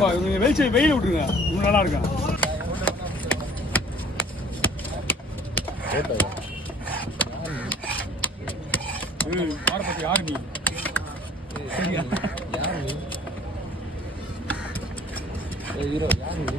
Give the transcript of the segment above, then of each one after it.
வெயில் விட்டுருங்க இன்னும் நல்லா இருக்கா யாரை பத்தி யாரு நீ சரியா யாரு நீ ஹீரோ யாரு நீ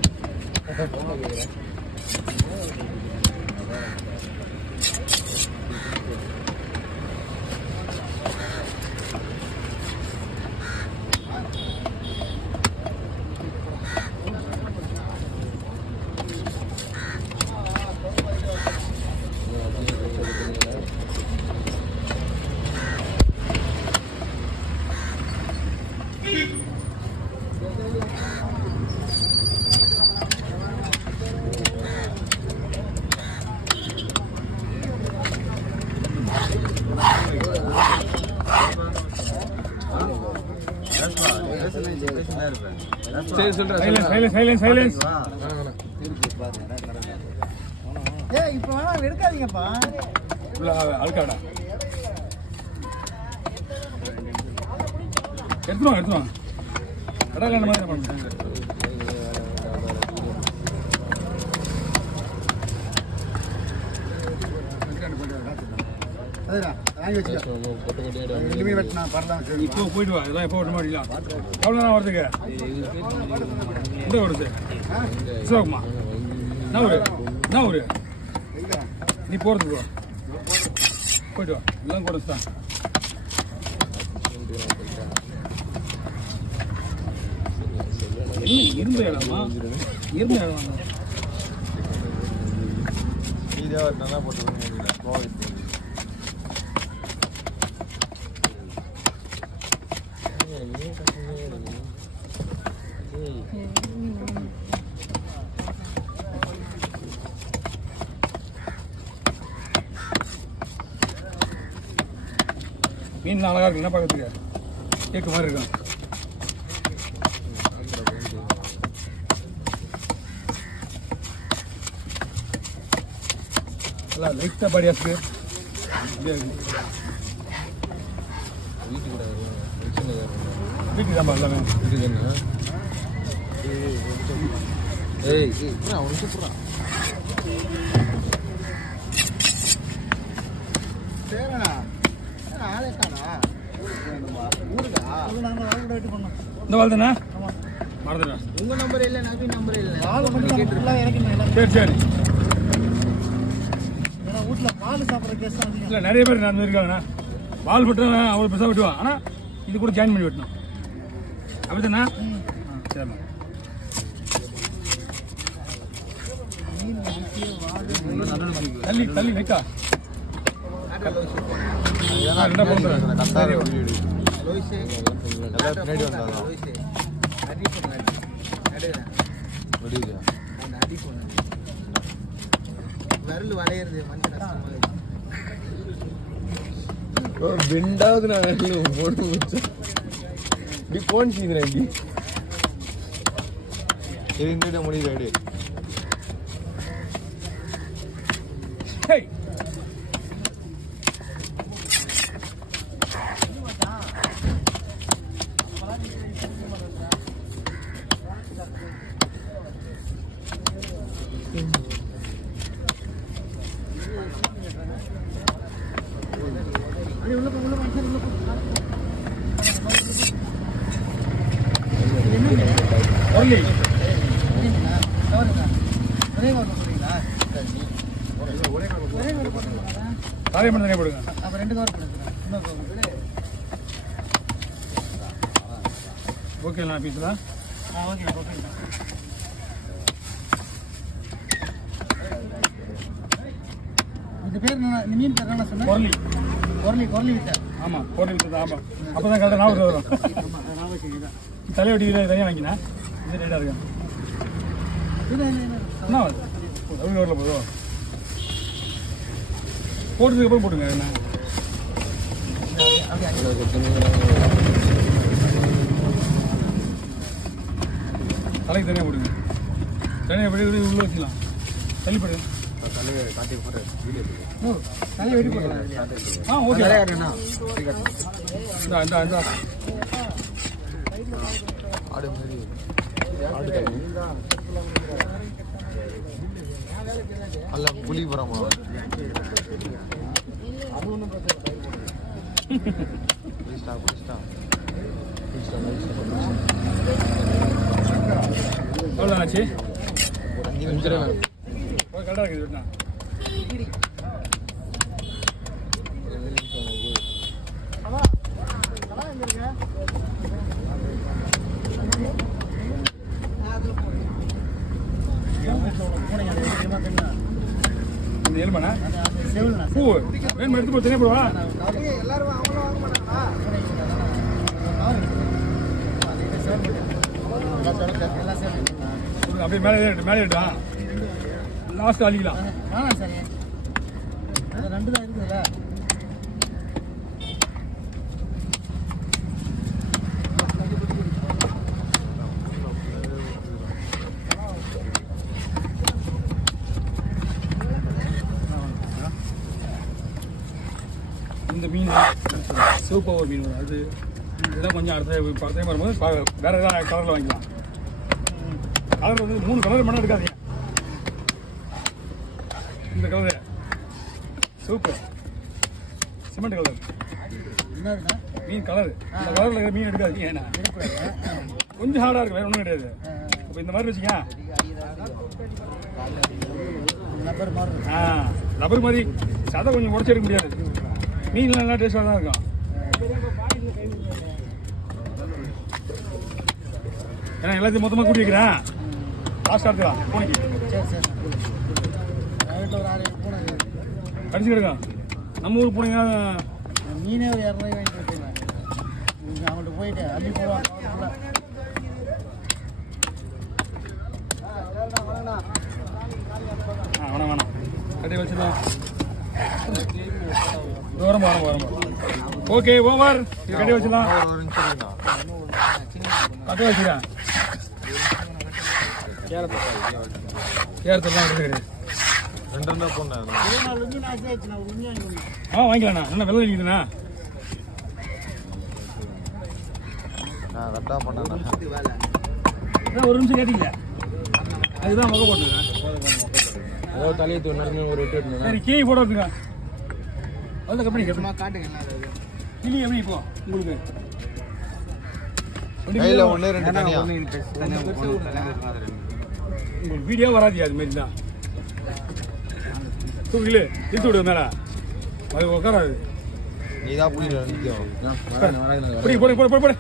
எடுக்காதீங்கப்பா அழுக்காடா எடுத்துருவாங்க கடை மாதிரி பண்ணுங்க இப்போ போயிட்டு வா இதெல்லாம் எப்போ விட மாட்டீங்களா எவ்வளோ நேரம் வருதுங்க எங்கே வருது சிவகுமா என்ன ஊரு நீ போகிறதுக்கு வா போயிட்டு வா எல்லாம் கூட தான் இருந்த இடமா இருந்த இடம் நல்லா போட்டு மீன் அழகா இருக்கு என்ன பார்க்கறதுக்கு கேக்கு மாதிரி இருக்கும் லைட்டா படியாசுக்கு வீட்டுக்கு தான் எல்லாமே அவன் சூப்பரான் இந்த வாழ்த்துண்ணா மறந்துட்டேன் உங்க நம்பர் இல்லை நவீன் நம்பர் இல்லை சரி சரி வீட்டில் பால் சாப்பிட்ற கேஸ் இல்லை நிறைய பேர் நடந்து இருக்காங்கண்ணா பால் மட்டும் அவ்வளோ பெருசாக விட்டுவான் ஆனால் இது கூட ஜாயின் பண்ணி விட்டணும் அப்படிதாண்ணா சரிண்ணா தள்ளி தள்ளி வைக்கா என்ன பண்ணுறேன் வரல் வளையிறது ரெண்டாவது நான் போட்டு இப்படி போன் செய்கிறேன் இந்த முடிவு காரியமணி போடுங்க அப்போ 2 கவர் போடுங்க ஓகேண்ணா பீஸ்லாம் ஓகே ஓகே இது பேர் இந்த மீன் பேர் என்ன சொன்னேன் கொரலி விட்டா ஆமாம் கொரலி விட்டா ஆமாம் அப்போ தான் கரெக்டாக ஞாபகம் வரும் தலைவட்டி தனியாக வாங்கினா இது ரேட்டாக இருக்கேன் என்ன வரல போதும் போட்டதுக்கு அப்புறம் போட்டுங்க என்ன தலைக்கு தனியாக போடுங்க தனியாக வெடி உள்ள வச்சுக்கலாம் தள்ளிப்படு தலையை வெட்டி போடலாம் ஓகே இந்த அல்ல புலி புறமா அது ஒன்றும் பிரச்சனை எவ்வளோ ஆச்சு 5 நிமிஷம் கரெக்டாக இருக்குது விட்டுனா இந்த எலும்பண்ணா பூ வேணும் எடுத்து போய் தனியாக போடுவா அப்படியே மேலே எடுவா லாஸ்ட் அழிக்கலாம் வேணாம் சார் அது 2 தான் இருக்குதுல்ல இந்த மீன் சிவப்பவர் மீன் வரும் அது இதெல்லாம் கொஞ்சம் அடுத்த டைம் வரும்போது வேறு ஏதாவது கலரில் வாங்கிக்கலாம் கலர் வந்து 3 கலர் மண்ணா இருக்காதீங்க இந்த கலரு சூப்பர் சிமெண்ட் கலர் என்னதுண்ணா மீன் கலர் இந்த கலரில் இருக்கிற மீன் எடுக்காதீங்க ஏன்னா கொஞ்சம் ஹார்டாக இருக்கு வேறு ஒன்றும் கிடையாது இப்போ இந்த மாதிரி வச்சுங்க ரப்பர் மாதிரி ரப்பர் மாதிரி சதை கொஞ்சம் உடச்சி எடுக்க முடியாது மீன்லாம் நல்லா டேஸ்ட்டாக தான் இருக்கும் ஏன்னா எல்லாத்தையும் மொத்தமாக கூட்டி வைக்கிறேன் லாஸ்ட்டாக எடுத்துக்கலாம் பூனைக்கு சரி சரி வீட்டில் ஒரு 6 பூனை கடிச்சு கிடக்கும் நம்ம ஊர் பூனைங்க மீனே ஒரு 200 வாங்கிட்டு வச்சுருந்தேன் நீங்கள் அவங்கள்ட்ட போயிட்டு அள்ளி போடுவாங்க வேணாம் கட்டி வச்சுக்கலாம் தூரம் வரும் ஓகே ஓவர் இது கட்டி வச்சுக்கலாம் கட்டி வச்சுக்கலாம் கேரத்தெல்லாம் எடுத்துக்கிறேன் 2 போனேன் வாங்கிக்கலாண்ணா என்ன வெள்ளை இருக்குதுண்ணா நான் கரெக்டாக பண்ணேன் ஒரு நிமிஷம் கேட்டீங்க அதுதான் முக போட்டுங்க ஏதோ தலையை தூணு ஒரு விட்டு சரி கீழே போட வச்சுங்க வந்து கம்பெனி சும்மா காட்டுங்க கிளி எப்படி இப்போ உங்களுக்கு கையில் 1 2 தனியா உங்களுக்கு வீடியோ வராதியா அது மாதிரி தான் தூக்கிலே இழுத்து விடுங்க மேலே அது உட்காராது நீ தான் புலி நிற்கும் போடு